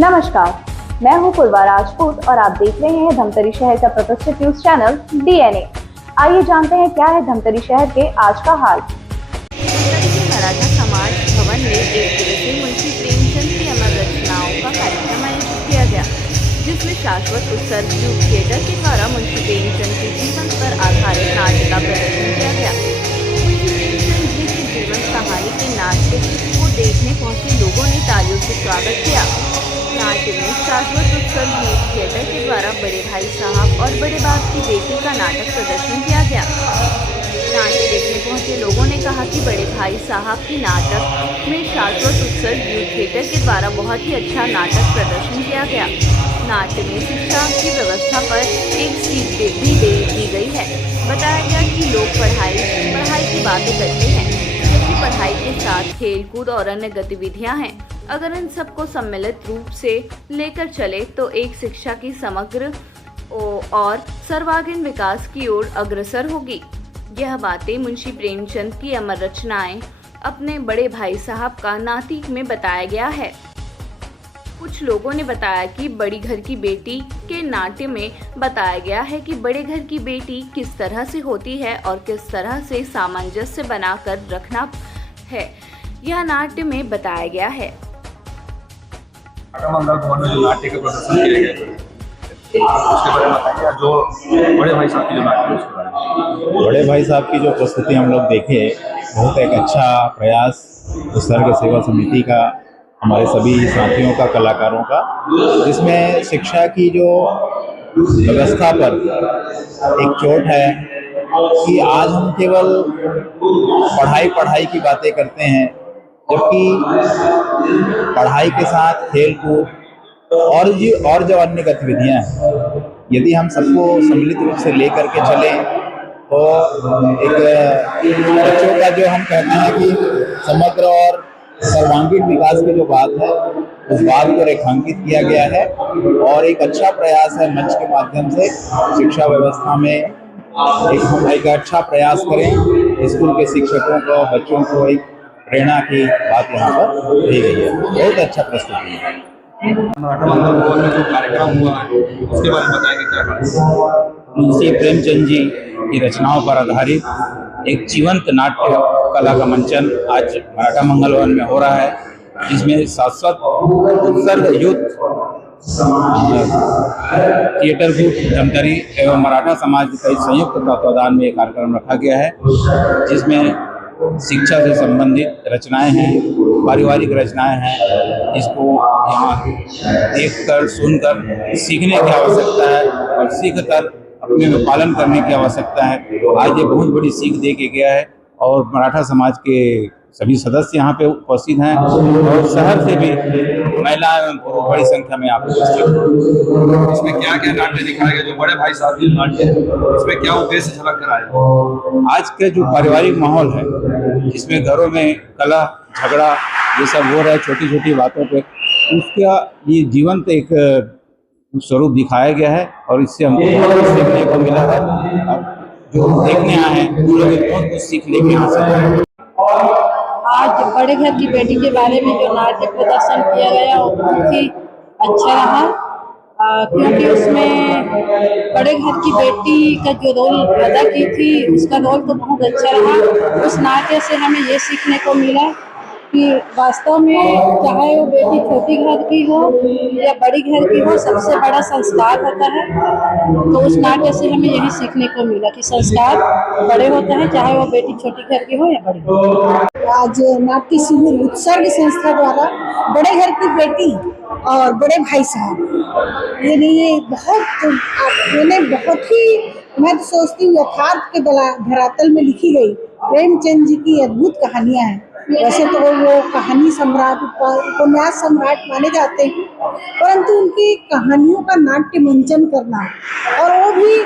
नमस्कार, मैं हूं पुलवा राजपूत और आप देख रहे हैं धमतरी शहर का प्रतिष्ठित न्यूज चैनल DNA। आइए जानते हैं क्या है धमतरी शहर के आज का हाल। मराठा समाज भवन में एक दिवसीय मुंशी प्रेमचंद की अमर रचनाओं का कार्यक्रम आयोजित किया गया, जिसमें शाश्वत उत्सर्ग युग थिएटर के द्वारा मुंशी प्रेमचंद के जीवन पर आधारित नाट्य का प्रदर्शन किया गया। मुंशी प्रेमचंद जी की जीवन कहानी के नाट्य को देखने पहुंचे लोगों ने तालियों से स्वागत किया। नाट्य में शाश्वत उत्सर्ग युग थिएटर के द्वारा बड़े भाई साहब और बड़े बाप की बेटी का नाटक प्रदर्शन किया गया। नाट्य देखने पहुंचे लोगों ने कहा कि बड़े भाई साहब की नाटक में शाश्वत उत्सर्ग युग थिएटर के द्वारा बहुत ही अच्छा नाटक प्रदर्शन किया गया। नाट्य में शिक्षा की व्यवस्था पर एक सीख भी दी गई है। बताया गया कि लोग पढ़ाई की बातें करते हैं, जबकि पढ़ाई के साथ खेल कूद और अन्य गतिविधियां हैं। अगर इन सबको सम्मिलित रूप से लेकर चले तो एक शिक्षा की समग्र और सर्वांगीण विकास की ओर अग्रसर होगी। यह बातें मुंशी प्रेमचंद की अमर रचनाएं अपने बड़े भाई साहब का नातिक में बताया गया है। कुछ लोगों ने बताया कि बड़ी घर की बेटी के नाट्य में बताया गया है कि बड़े घर की बेटी किस तरह से होती है और किस तरह से सामंजस्य बनाकर रखना है, यह नाट्य में बताया गया है। मराठा मंगल भवन में जो नाट्य का प्रदर्शन किया गया उसके बारे में बताइए। जो बड़े भाई साहब की जो नाट्य उसके बारे में। बड़े भाई साहब की जो प्रस्तुति हम लोग देखे, बहुत एक अच्छा प्रयास उत्सर्ग सेवा समिति का, हमारे सभी साथियों का, कलाकारों का, जिसमें शिक्षा की जो व्यवस्था पर एक चोट है कि आज हम केवल पढ़ाई की बातें करते हैं, जबकि पढ़ाई के साथ खेल कूद और जो अन्य गतिविधियां हैं, यदि हम सबको सम्मिलित रूप से लेकर के चलें तो एक बच्चों का जो हम कहते हैं कि समग्र और सर्वांगीण विकास की जो बात है, उस बात को रेखांकित किया गया है। और एक अच्छा प्रयास है मंच के माध्यम से शिक्षा व्यवस्था में हम एक अच्छा प्रयास करें। स्कूल के शिक्षकों को, बच्चों को एक प्रेरणा की बात यहाँ पर दी गई है। बहुत अच्छा प्रस्तुति है। मराठा मंगल भवन में जो कार्यक्रम हुआ है उसके बारे में बताएंगे क्या? मुंशी प्रेमचंद जी की रचनाओं पर आधारित एक जीवंत नाट्य कला का मंचन आज मराठा मंगल भवन में हो रहा है, जिसमें शाश्वत उत्सर्ग युग थिएटर ग्रुप धमतरी एवं मराठा समाज के संयुक्त तत्वावधान में एक कार्यक्रम रखा गया है, जिसमें शिक्षा से संबंधित रचनाएं हैं, पारिवारिक रचनाएं हैं, जिसको यहाँ देखकर सुनकर सीखने की आवश्यकता है और सीखकर अपने में पालन करने की आवश्यकता है। आज ये बहुत बड़ी सीख दे के गया है और मराठा समाज के सभी सदस्य यहाँ पे उपस्थित हैं और शहर से भी महिलाएं एवं पुरुष बड़ी संख्या में यहाँ पे उपस्थित हैं। इसमें क्या क्या नाट्य दिखाया गया? जो बड़े भाई साहब की नाट्य है इसमें क्या उद्देश्य झलक कर आया? आज के जो पारिवारिक माहौल है, जिसमें घरों में कलह झगड़ा ये सब हो रहा है छोटी छोटी बातों पे, उसका ये जीवंत एक स्वरूप दिखाया गया है और इससे हमको बहुत कुछ सीखने को मिला है। जो देखने आए हैं वो लोग बहुत कुछ सीख लेके यहाँ से। आज बड़े घर की बेटी के बारे में जो नाट्य प्रदर्शन किया गया वो बहुत ही अच्छा रहा, क्योंकि उसमें बड़े घर की बेटी का जो रोल अदा की थी उसका रोल तो बहुत अच्छा रहा। उस नाट्य से हमें ये सीखने को मिला कि वास्तव में चाहे वो बेटी छोटी घर की हो या बड़ी घर की हो, सबसे बड़ा संस्कार होता है। तो उस नाट्य से हमें यही सीखने को मिला कि संस्कार बड़े होते हैं, चाहे वो बेटी छोटी घर की हो या बड़ी घर। आज नाट्य शिविर उत्सर्ग संस्था द्वारा बड़े घर की बेटी और बड़े भाई साहब, ये बहुत ही, मैं तो सोचती हूँ यथार्थ के धरातल में लिखी गई प्रेमचंद जी की अद्भुत कहानियाँ हैं। वैसे तो वो कहानी सम्राट, उपन्यास सम्राट माने जाते हैं, परंतु उनकी कहानियों का नाट्य मंचन करना और वो भी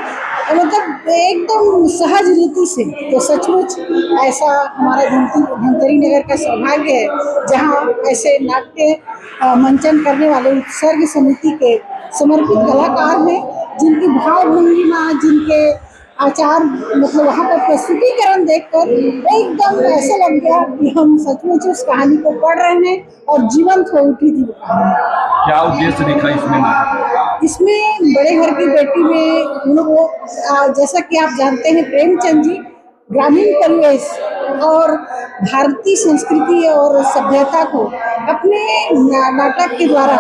मतलब एकदम सहज रीति से, तो सचमुच ऐसा हमारा धमतरी नगर का सौभाग्य है जहाँ ऐसे नाट्य मंचन करने वाले उत्सर्ग समिति के समर्पित कलाकार हैं, जिनकी भावभंगिमा, जिनके आचार मतलब वहाँ का प्रस्तुतिकरण देखकर एकदम ऐसा लग गया कि हम सचमुच उस कहानी को पढ़ रहे हैं और जीवंत हो उठी थी वो कहानी। क्या उद्देश्य दिखा इसमें नाटक? इसमें बड़े घर की बेटी में उन लोग जैसा कि आप जानते हैं प्रेमचंद जी ग्रामीण परिवेश और भारतीय संस्कृति और सभ्यता को अपने नाटक के द्वारा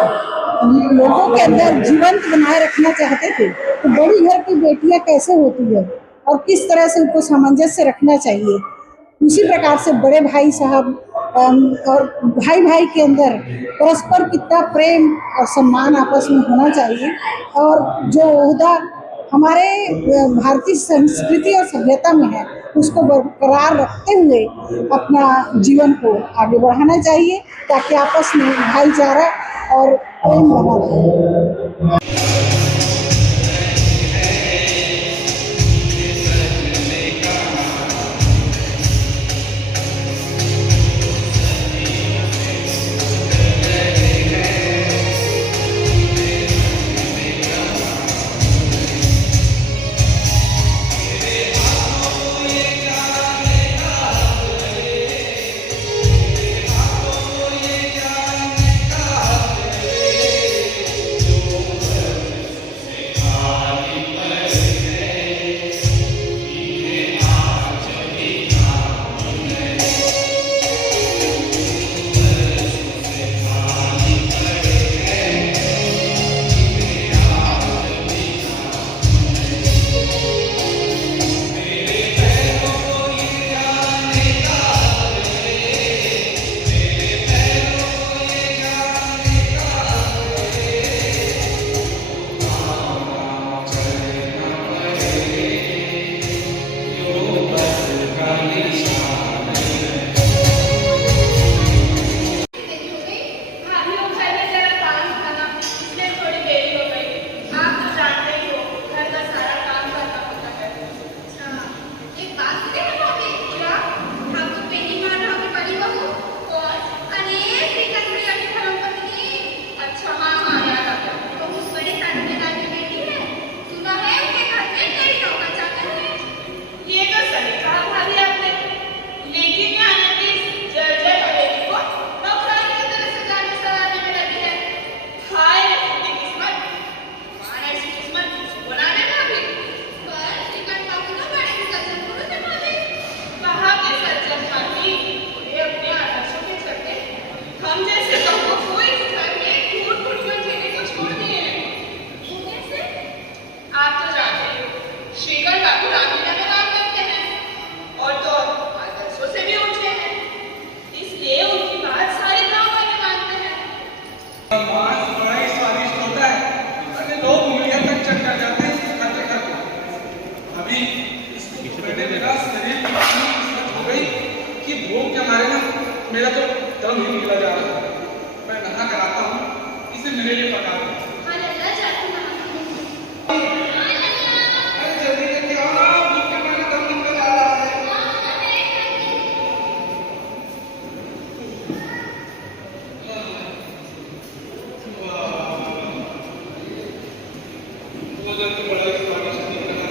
लोगों के अंदर जीवंत बनाए रखना चाहते थे। तो बड़ी घर की बेटियां कैसे होती है और किस तरह से उनको सामंजस्य रखना चाहिए, उसी प्रकार से बड़े भाई साहब और भाई भाई के अंदर परस्पर कितना प्रेम और सम्मान आपस में होना चाहिए और जो ओहदा हमारे भारतीय संस्कृति और सभ्यता में है उसको बरकरार रखते हुए अपना जीवन को आगे बढ़ाना चाहिए ताकि आपस में भाईचारा और प्रेम बना रहे। मेरा तो दम ही निकला जा रहा है। मैं नहा कर आता हूँ, इसे मेरे लिए पका दो। अरे जल्दी करके आओ ना, भूख के मारे दम निकल जा रहा है। भोजन तो बड़ा ही स्वादिष्ट दिख रहा है।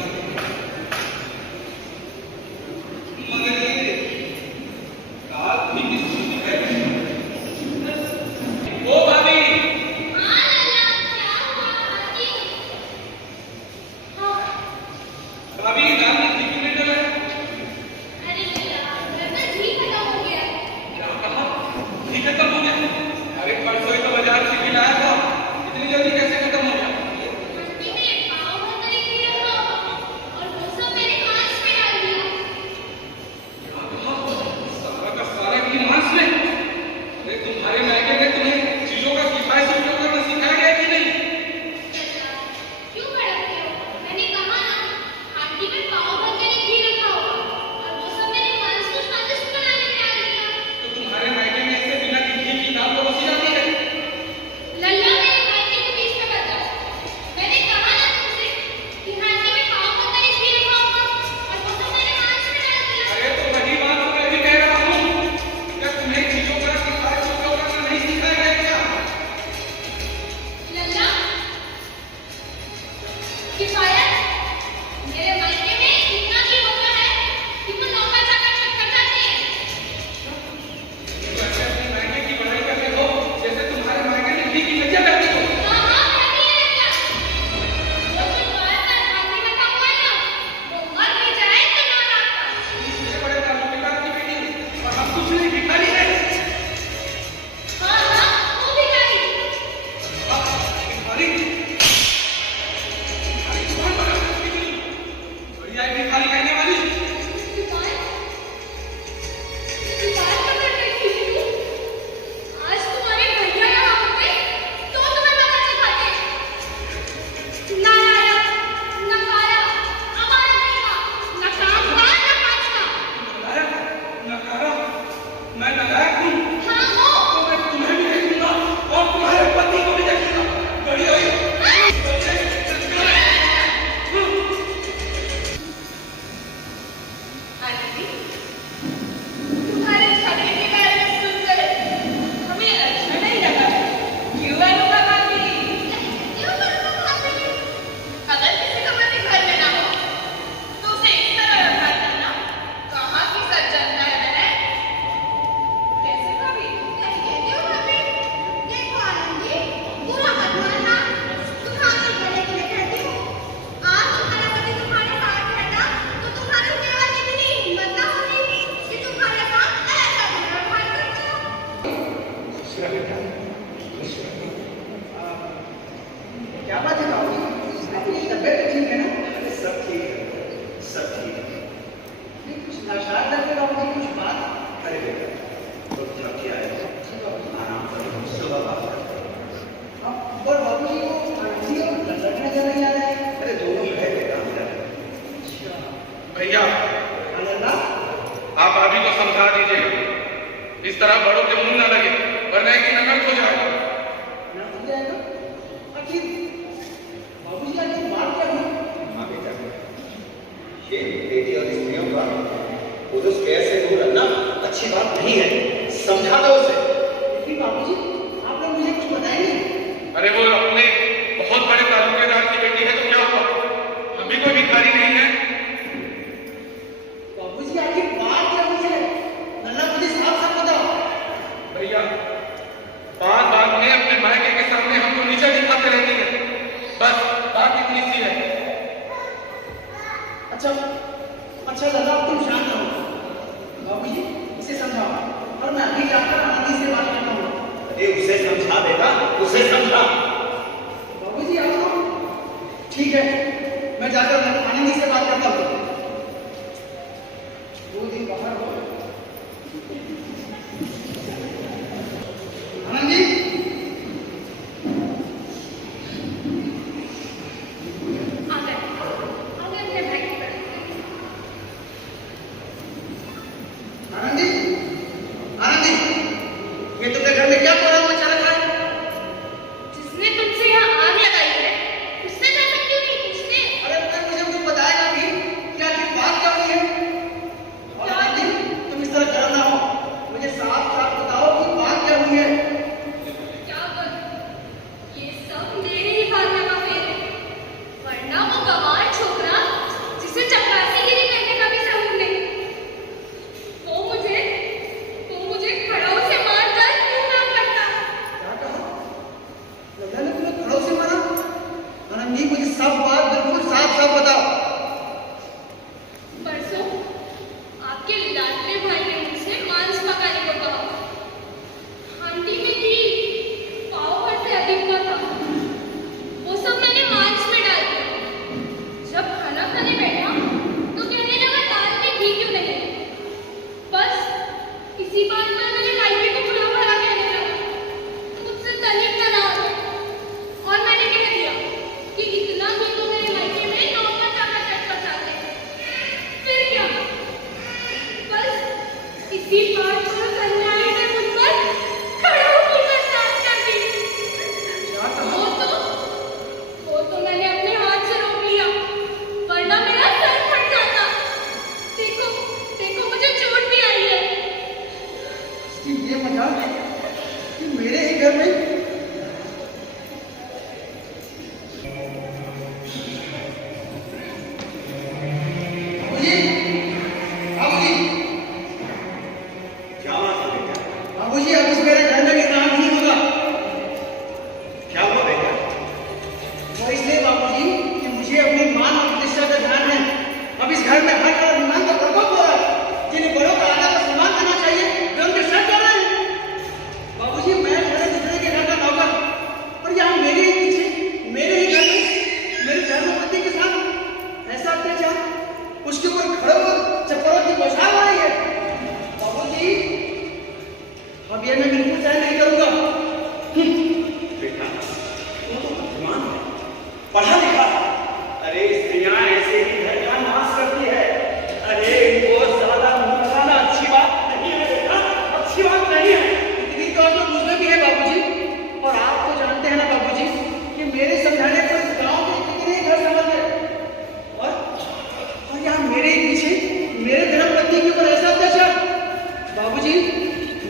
भिखारी दुकान बना बड़ी आई भिखारी कहने वाली आज तुम्हारे भैया यहाँ होते तो तुम्हें पता सिखाते ना लाया ना खाया हमारा नहीं था ना काम का ना पानी का नालायक नकारा मैं नालायक हूँ हाँ हो तो मैं तुम्हें भी देखूंगा और तुम्हारे पति को भी देखूंगा बड़ी आई आंटी तुम्हारे झगड़े के बारे में सुनकर हमें अच्छा नहीं लगा क्यों अनुभव आती क्यों अनुभव आती अगर किसी का पति घर में ना हो तो उसे इस तरह व्यवहार करना कहाँ की सज्जनता है कैसे भाभी कहते हो भाभी देखो आनंदी बुरा मत मानना तुम्हारे गले के लिए कहती हूँ आज तुम्हारा पति तुम्हारे साथ रहता तो तुम्हारी केवल इतनी हिम्मत ना होती कि तुम्हारे साथ ऐसा व्यवहार करता क्या बात है बाबू आपकी तबीयत ठीक है ना? सब ठीक है, सब ठीक है। नहीं कुछ नाशाद लग रहे बाबू कुछ बात? अरे बेटा तो क्या है आराम करो सुबह बात करते हैं। और बाबू जी वो आंटी और लड़का नजर नहीं आ रहा है? अरे दोनों है बेटा मेरा। अच्छा भैया अल्लाह आप अभी को समझा दीजिएगा इस तरह बड़ों के मुंह न लगे वरना एक दिन अनर्थ हो जाएगा ना हो जाएगा आखिर बाबू जी आखिर बात क्या हुई? हाँ बेटा ये बेटी और स्त्रियों का पुरुष कैसे दूर रखना अच्छी बात नहीं है समझा दो उसे लेकिन बाबू जी आप लोग मुझे कुछ बताए नहीं। अरे वो अपने बहुत बड़े तालुकेदार की बेटी है तो क्या हुआ हम भी कोई भिखारी नहीं है बाबूजी आखिर बात क्या हुई है? नल्ला मुझे साफ साफ बताओ। भैया बात बात में अपने मायके के सामने हमको नीचे दिखाते रहती है बस बात इतनी सी है अच्छा अच्छा लल्ला तुम शांत रहो बाबूजी इसे समझाओ और मैं अभी जाकर आनंदी से बात करता हूँ। अरे उसे समझा बेटा उसे समझा बाबूजी आप तो ठीक है मैं जाकर आनंदी से बात करता हूँ। 2 दिन बाहर हो आनंदी आ गए अपने भाई की तरफ आनंदी आनंदी ये तुमने घर में क्या प्रॉब्लम मचा रखा है? जिसने तुमसे यहाँ आग लगाई है उससे ज्यादा क्यों नहीं पूछते अरे तुमने मुझे कुछ बताएगा भी क्या आखिर बात क्या हुई है? और आनंदी तुम इस तरह गर्म ना हो मुझे साफ साफ बताओ कि बात क्या हुई है? क्या करूं ये सब मेरे ही हाथ लगा फेर है वरना वो गंवार छोकरा जिसे चपरासीगिरी करने का भी सबूत नहीं वो मुझे खड़ाऊ से मारकर क्यों ना करता क्या कहा? लल्ला ने तुम्हें खड़ों से मारा? आनंदी मुझे सब बात बिल्कुल साफ साफ बताओ। परसों आपके लाडले भाई ने मुझसे मांस पकाने को कहा हांडी में घी पाव भर से अधिक का था वो सब मैंने मांस में डाल दिया जब खाना खाने बैठा तो कहने लगा दाल में घी क्यों नहीं बस इसी बात पर मैंने मायके को बुरा भला कहने लगा मुझसे तनिक का ना हो और मैंने कह दिया कि इतना घी तो मेरे मायके में नौकर चाकर चटकर जाते हैं फिर क्या बस इसी बात पर कन्याएं ने मुझ पर खड़े होकर बरसात कर दी वो तो मैंने अपने हाथ से रोक लिया वरना मेरा सर फट जाता देखो देखो मुझे चोट भी आई है इसकी ये मजाक कि मेरे ही घर में बाबूजी बाबूजी क्या बात है बेटा बाबूजी अब इस मेरे घर में विराम नहीं होगा। क्या हुआ बेटा वो इसलिए बाबूजी कि मुझे अपनी मान और प्रतिष्ठा का ध्यान है। अब इस घर में हर तरह विमान का प्रकोप हो रहा है जिन्हें बड़ों का आदर और सम्मान करना चाहिए वे उनके सर कर रहे हैं। बाबूजी मैं थोड़े दूसरे के घर का नौकर और यहाँ मेरे ही पीछे पढ़ा लिखा। अरे स्त्रियां ऐसे ही घर का नाश करती है। अरे इनको ज्यादा मुंह लगाना अच्छी बात नहीं है बेटा, अच्छी बात नहीं है। इतनी तो जो मुझमें भी है बाबूजी। और आप तो जानते हैं ना बाबूजी कि मेरे समझाने पर इस गांव के कितने घर समझ गए। और यहाँ मेरे ही पीछे मेरे धर्मपत्नी के ऊपर ऐसा अत्याचार। बाबूजी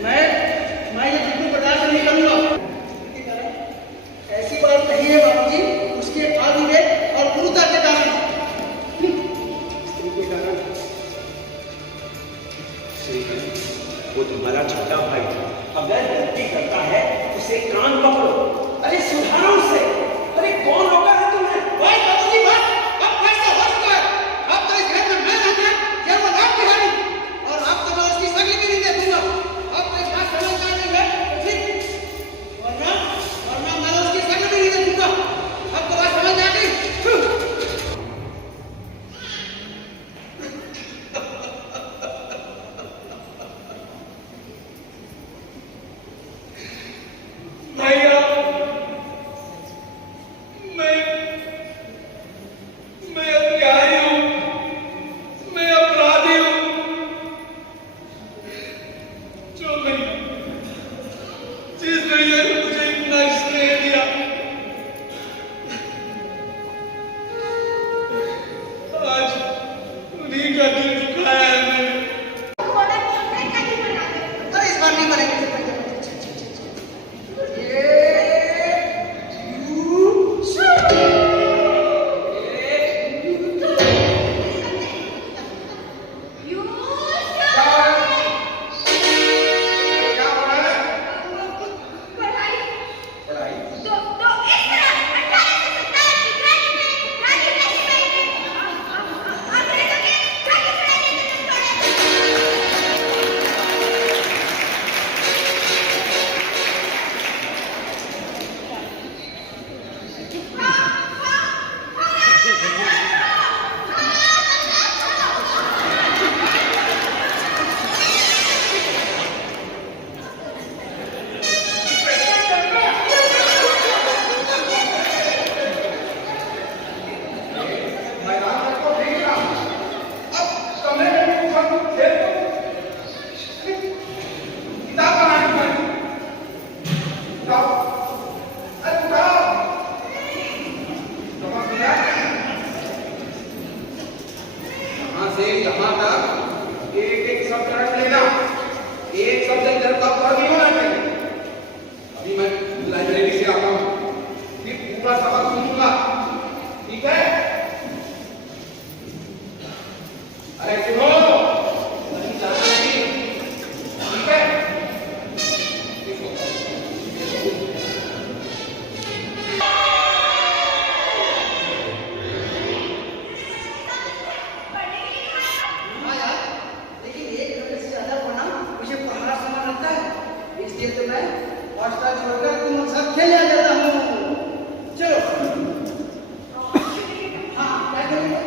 मैं ये बिल्कुल बर्दाश्त नहीं करूंगा। ऐसी बात नहीं है बाबूजी, उसके आविवेक और क्रूरता के कारण, स्त्री के कारण। वो तुम्हारा छोटा भाई अगर गलती करता है उसे कान पकड़ो, अरे सुधारो उसे। अरे कौन रोका है तुम्हें? भाई बाबूजी बस, अब फैसला हो चुका है। अब तो इस घर में मैं रहता या वो आपकी हानि, और अब तो मैं उसकी सगली भी नहीं दे दूंगा। अब तो इस बात समझ में नहीं है तो ठीक, वरना मैं उसकी सगली भी नहीं दे दूंगा। अब तो बात समझ आ गई। भैया मैं अपराधी हूँ, मैं अपराधी हूँ। जो नहीं, जिस भैया ने मुझे इतना स्नेह दिया, आज उन्हीं का दिल दुखाया है मैंने। अरे इस बार नहीं मरेंगे। से यहाँ तक एक एक शब्द रख लेना, एक शब्द इधर का ऊपर नहीं होना चाहिए। अभी मैं लाइब्रेरी से आता हूँ, फिर पूरा सबक सुनूंगा, ठीक है? अरे सुनो, नहीं जाना नहीं, ठीक है? तो मैं हॉस्टल छोड़कर तुम सब खेलने आ जाता हूँ। चलो। हाँ, क्या करेंगे?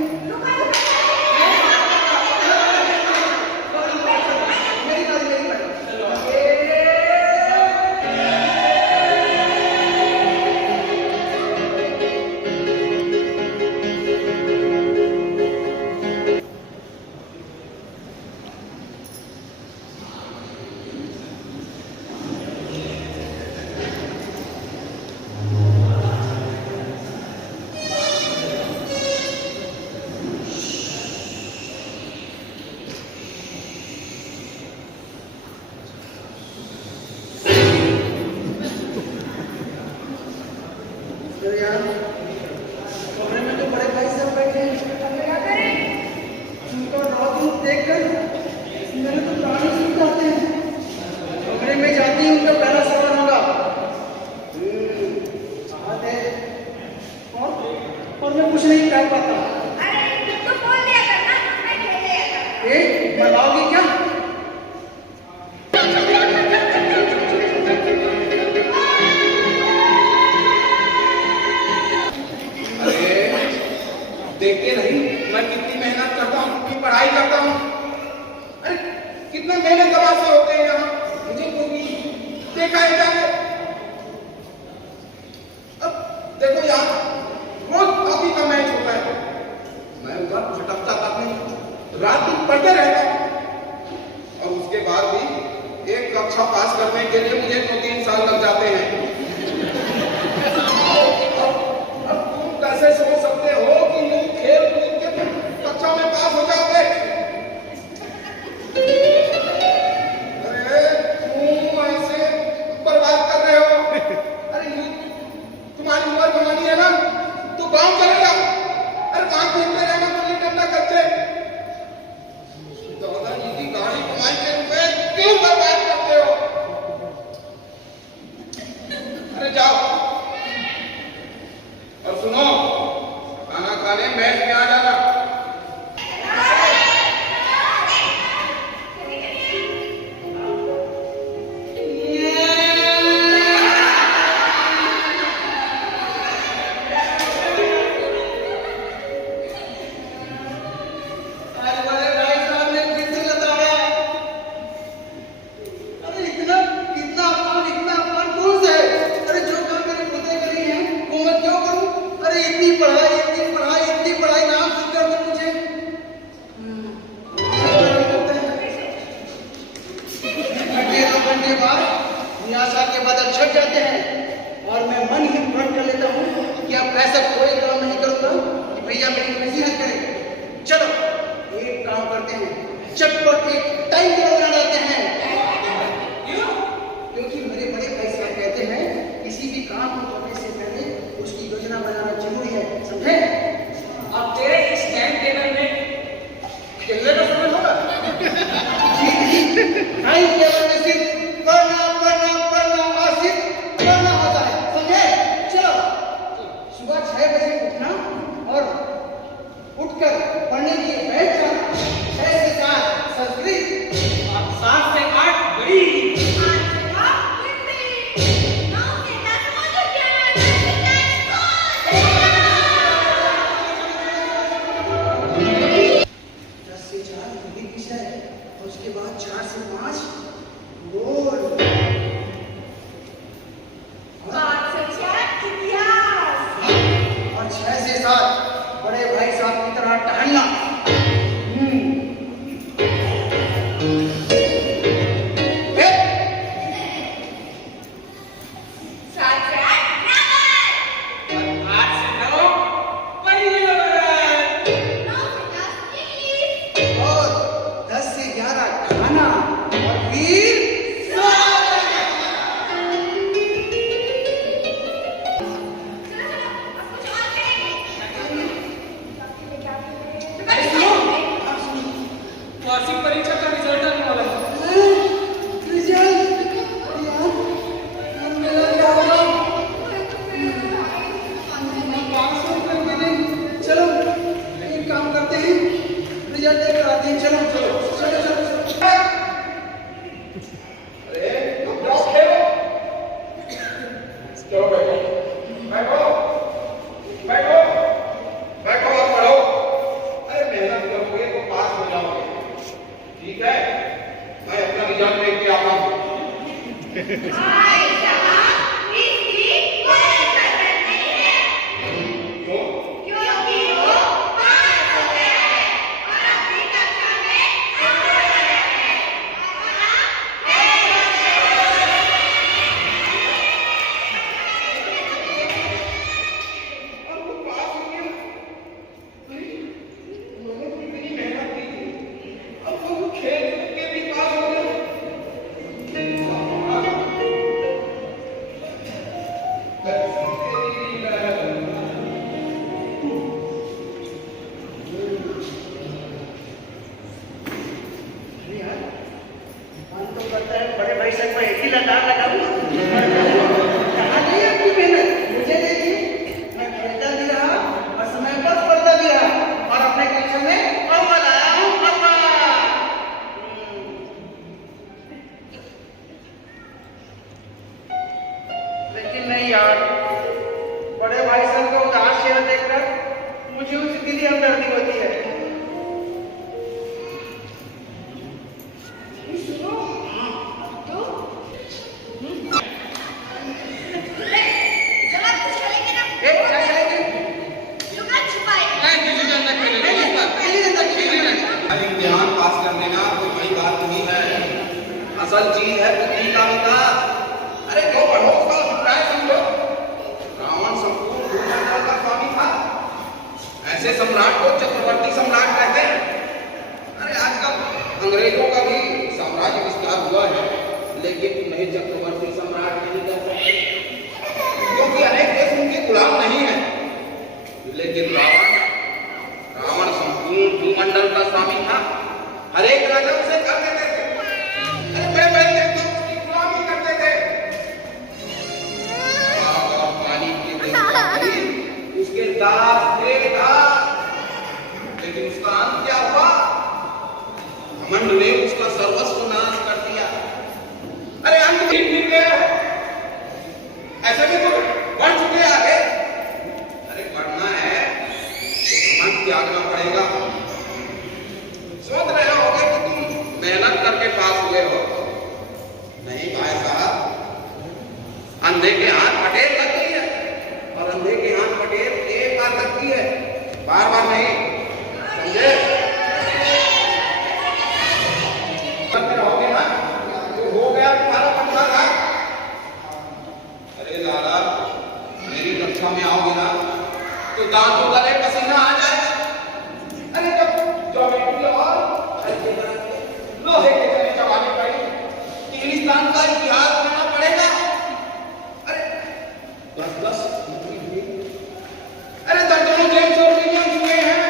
मेरी बात। चलो। कमरे में जो बड़े भाई साहब बैठे हैं, क्या करें? उनको नौकरी देखकर मेरे तो प्राण सूख जाते हैं। कमरे में जाती ही उनका पहला सवाल होगा, कहाँ थे? और मैं कुछ नहीं कर पाता। अरे तुम तो बोल दिया करना, मैं खेल लिया करना। बताओगी क्या? देखते नहीं मैं कितनी मेहनत करता हूँ, कितनी पढ़ाई करता हूँ। अरे कितने मेहनत से होते हैं यहाँ, मुझे तो भी देखा है जाके। अब देखो यार, रोज रात दिन पढ़ते रहता हूँ और उसके बाद भी एक कक्षा पास करने के लिए मुझे 2-3 साल लग जाते हैं। अब तुम कैसे सोच सकते हो कि यूं खेल कूद के तुम कक्षा में पास हो जाओगे? अरे तुम ऐसे बर्बाद कर रहे हो। अरे यूं तुम्हारी उम्र जवानी है ना, तो गाँव चले जाओ। अरे गाँव खेलते रहना तो नहीं करना कच्चे। दादाजी की गाड़ी कमाई के रुपए क्यों बर्बाद करते हो? अरे जाओ और सुनो, खाना खाने मैच में आ जाना। निराशा के बादल छट जाते हैं और मैं मन ही प्रण कर लेता हूँ कि अब ऐसा कोई काम नहीं करूंगा कि भैया मेरी नसीहत करें। चलो एक काम करते हैं, चटपट एक टाइम टेबल बना डालते हैं। क्योंकि मेरे बड़े भाई साहब कहते हैं किसी भी काम को करने से पहले उसकी योजना बनाना जरूरी है, समझे? अब तेरे इस टाइम टेबल में खेलने का समय होगा। टाइम टेबल में सिर्फ पढ़ना होता है, समझे? चलो सुबह 6 बजे उठना और उठकर पढ़ने के लिए बैठ जाना। 6 से 7 संस्कृत और 7 से 8 गणित। उसके बाद 4 से 5 गोल, 5 से 6 इतिहास और 6 से 7 बड़े भाई साहब की तरह टहलना। वार्षिक परीक्षा का रिजल्ट आने वाला है। चलो एक काम करते हैं, रिजल्ट लेकर आते हैं। चलो चलो चलो चलो। अरे चलो बैठो बैठो बैठो और पढ़ो। अरे मेहनत करोगे तो पास हो जाओगे, ठीक है? मैं अपना रिजल्ट देख के आता हूँ। क्यों? ऐसे सम्राट को चक्रवर्ती सम्राट कहते हैं। अरे आजकल अंग्रेजों का भी साम्राज्य विस्तार हुआ है, लेकिन उन्हें चक्रवर्ती सम्राट नहीं कह सकते, क्योंकि अनेक देश उनके गुलाम नहीं है। लेकिन रावण संपूर्ण भूमंडल का स्वामी था। हर एक राजा उसे कर देते थे। अरे बड़े-बड़े देवता उसकी गुलामी करते थे। पानी के देवता उसके दास थे दास। लेकिन उसका अंत क्या हुआ? घमंड ने उसका सर्वस्व नाश कर दिया। अरे अंत भी मिल गया, ऐसे भी तो बढ़ चुके आगे। अरे बढ़ना है तो घमंड त्यागना पड़ेगा। सोच रहे होगे कि तुम मेहनत करके पास हुए हो। नहीं भाई साहब, अंधे के हाथ पटेल लग गई है, और अंधे के हाथ पटेल एक बार लगती है, बार बार नहीं, समझे? करते रहोगे ना तो हो गया तुम्हारा पंखा था। अरे लाला, मेरी कक्षा में आओगे ना तो दांतों गले पसीना आ जाएगा। अरे जब ज्योमेट्री और लोहे के गले चबाने पड़े, इंग्लिस्तान का इतिहास पढ़ना पड़ेगा। अरे 10-10 अरे दर्जनों जेम्स और विलियम्स हुए हैं।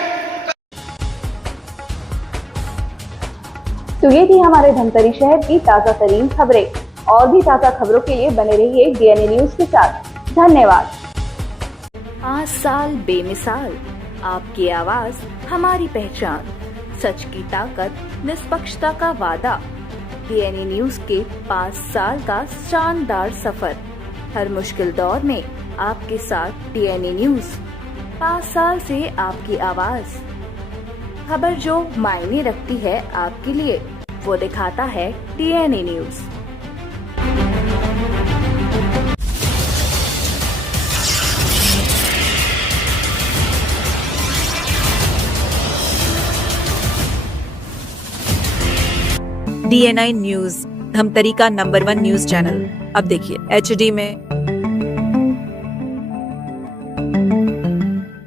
तो ये थी हमारे धमतरी शहर की ताज़ा तरीन खबरें। और भी ताज़ा खबरों के लिए बने रहिए डीएनए न्यूज के साथ। धन्यवाद। 5 साल बेमिसाल, आपकी आवाज हमारी पहचान, सच की ताकत, निष्पक्षता का वादा। डीएनए न्यूज के 5 साल का शानदार सफर, हर मुश्किल दौर में आपके साथ डीएनए न्यूज। 5 साल से आपकी आवाज, खबर जो मायने रखती है आपके लिए, वो दिखाता है DNA news. DNI news, Dhamtari का नंबर 1 न्यूज चैनल। अब देखिए HD में,